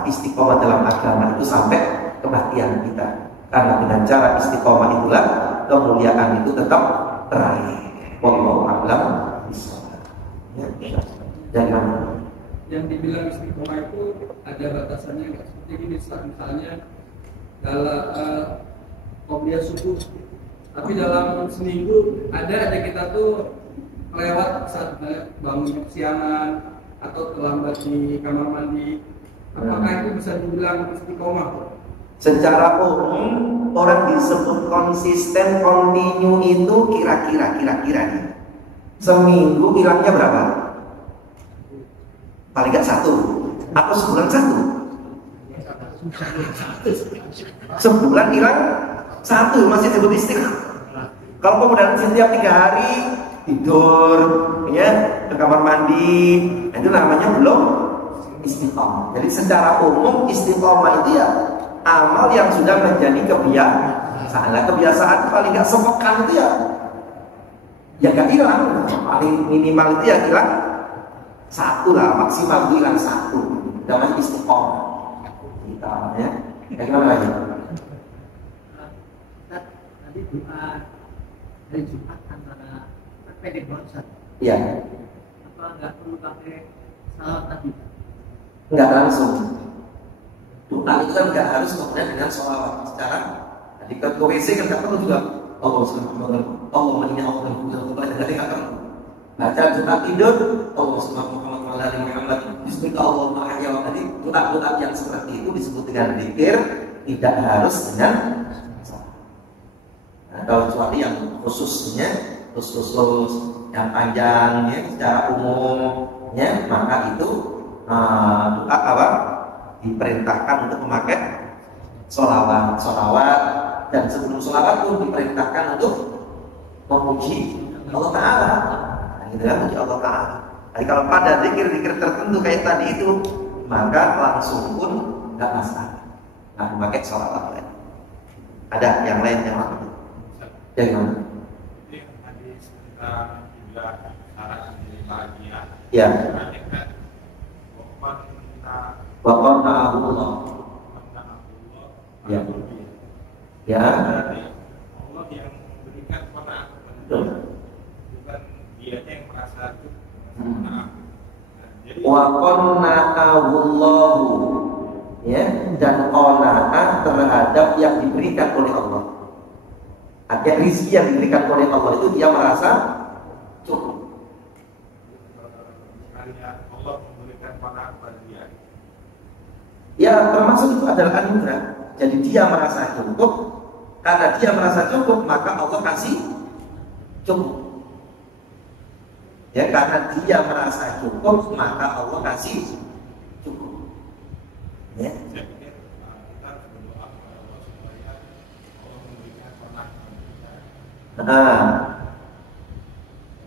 Istiqomah dalam agama itu sampai kematian kita. Karena dengan cara istiqomah itulah kemuliaan itu tetap terakhir. Wallahu a'lam bishawab. Jangan yang dibilang istiqomah itu ada batasannya nggak? Seperti ini misalnya dalam qobliyah subuh, tapi dalam seminggu ada kita tuh lewat saat bangun kesiangan atau terlambat di kamar mandi. Apakah itu bisa dibilang istiqomah? Secara umum orang disebut konsisten, kontinu itu kira-kira nih. Seminggu hilangnya berapa? Paling nggak 1 atau sebulan 1. Sebulan hilang 1 masih disebut istiqomah. Kalau kemudian setiap 3 hari tidur, ya ke kamar mandi, itu namanya belum istiqomah. Jadi secara umum istiqomah itu ya amal yang sudah menjadi kebiasaan. Kebiasaan paling nggak sepekan itu ya nggak hilang, paling minimal itu ya hilang 1 lah, maksimal hilang 1. Namanya istiqomah kita ya. Gimana lagi? Tadi doa hari Jumat antara pendek banget. Iya. Apa nggak perlu pakai salawat tadi? Nggak langsung. Doa itu kan nggak harus kemudian dengan sholawat. Secara di ke WC kan nggak perlu juga. Allah subhanahu Allah ini Allah dari nggak perlu. Baca doa tidur Allah subhanahu Muhammad bismillah Allahumma ahya wa tadi. Doa-doa yang seperti itu disebut dengan zikir, tidak harus dengan kalau kecuali yang khususnya khusus yang panjang ya secara umum ya, maka itu doa apa diperintahkan untuk memakai sholawat dan sebelum sholawat pun diperintahkan untuk memuji Allah Ta'ala. Nah, gitu kan, memuji Allah Ta'ala. Jadi kalau pada zikir-zikir tertentu kayak tadi itu, maka langsung pun nggak masalah. Nah, memakai sholawat lain. Ada yang lain yang lain. Dari mana? Ini hadis tentang juga syarat menjadi bahagia. Ya. Allah. Ya. Ya. Allah yang memberikan kepada aku, bukan dia yang merasa cukup. Wa qanna'ahullahu, ya, dan qanaah terhadap yang diberikan oleh Allah. Ada rizki yang diberikan oleh Allah itu dia merasa cukup. Sekalinya Allah memberikan qanaah pada dia. Ya, termasuk itu adalah anugerah. Jadi dia merasa cukup. Karena dia merasa cukup, maka Allah kasih cukup. Ya, karena dia merasa cukup, maka Allah kasih cukup. Ya. Saya pikir kita harus berdoa kepada Allah supaya Allah memberikan qanaah pada kita. Nah,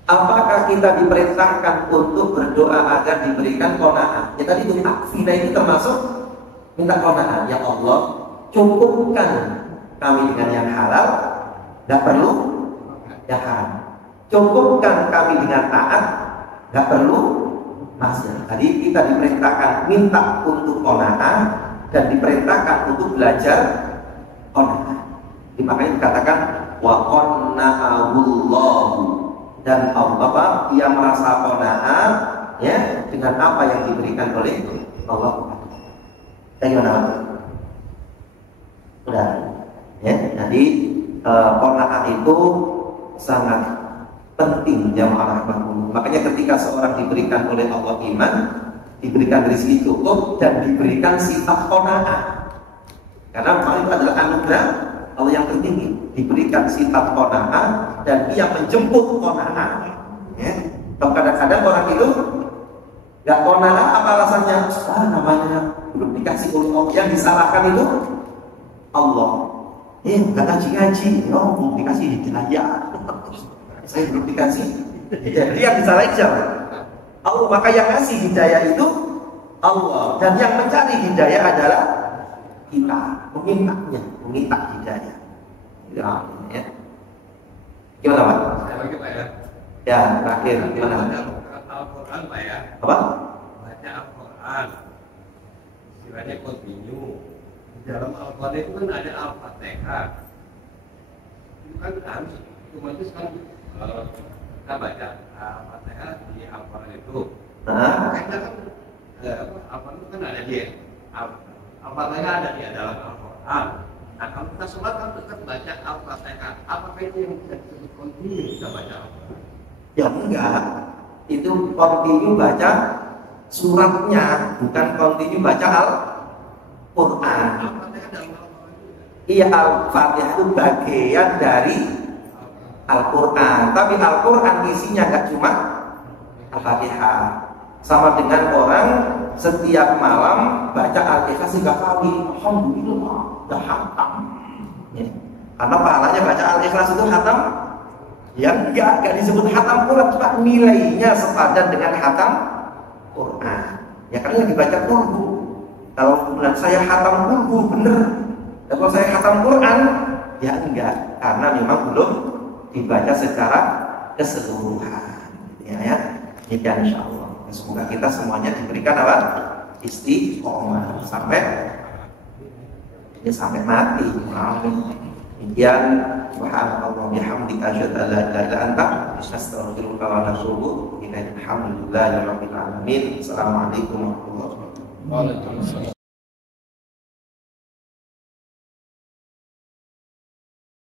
apakah kita diperintahkan untuk berdoa agar diberikan qanaah? Ya tadi itu akfina itu termasuk minta qanaah. Ya Allah, cukupkan kami dengan yang halal, nggak perlu yang haram. Cukupkan kami dengan taat, nggak perlu maksiat. Tadi kita diperintahkan minta untuk qanaah dan diperintahkan untuk belajar qanaah. Makanya dikatakan wa qanna'ahullahu, dan Allah dia merasa qanaah ya dengan apa yang diberikan oleh Allah. Bagaimana? Udah ya, jadi qanaah itu sangat penting jamaah rahmatullah. Makanya ketika seorang diberikan oleh Allah iman, diberikan rezeki cukup dan diberikan sifat qanaah, karena itu adalah anugerah Allah yang tertinggi, diberikan sifat qanaah dan dia menjemput qanaah. Ya. Kadang-kadang orang itu nggak qanaah, apa alasannya? Namanya belum dikasih oleh Allah. Yang disalahkan itu Allah. Nggak ngaji-ngaji, belum dikasih hidayah. Saya belum dikasih. Jadi yang disalahin siapa? Allah. Maka yang ngasih hidayah itu Allah, dan yang mencari hidayah adalah kita, meminta hidayah. Ya. Gimana Pak? Saya lagi Pak ya. Ya, terakhir gimana? Baca Al-Quran Pak ya. Apa? Baca Al-Quran. Istilahnya continue. Di dalam Al-Quran itu kan ada Al-Fatihah. Itu kan harus otomatis kan kita baca Al-Fatihah di Al-Quran itu. Karena kan Al-Quran itu kan ada di Al-Fatihah ada di dalam Al-Quran. Nah kalau kita sholat kan tetap baca Al-Fatihah. Apakah itu yang bisa disebut continue kita baca Al-Quran? Ya enggak. Itu continue baca suratnya, bukan continue baca Al-Quran. Al-Fatihah dalam Al-Quran juga. Iya, Al-Fatihah itu bagian dari Al-Quran. Tapi Al-Quran isinya enggak cuma Al-Fatihah. Sama dengan orang setiap malam baca Al-Ikhlas 3 kali. Alhamdulillah, udah khatam. Ya. Karena pahalanya baca Al-Ikhlas itu khatam. Ya enggak disebut khatam Quran, cuma nilainya sepadan dengan khatam Quran. Ya kan yang dibaca kulhu. Kalau bulan saya khatam kulhu bener. Dan kalau saya khatam Quran, ya enggak, karena memang belum dibaca secara keseluruhan. Ya, demikian insyaallah. Semoga kita semuanya diberikan apa? Istiqomah sampai mati. Amin. Demikian, subhanallah bihamdika asyhadu an la ilaha illa anta astaghfiruka wa atubu ilaik. Alhamdulillahirabbil alamin. Assalamualaikum warahmatullahi wabarakatuh. Waalaikumsalam.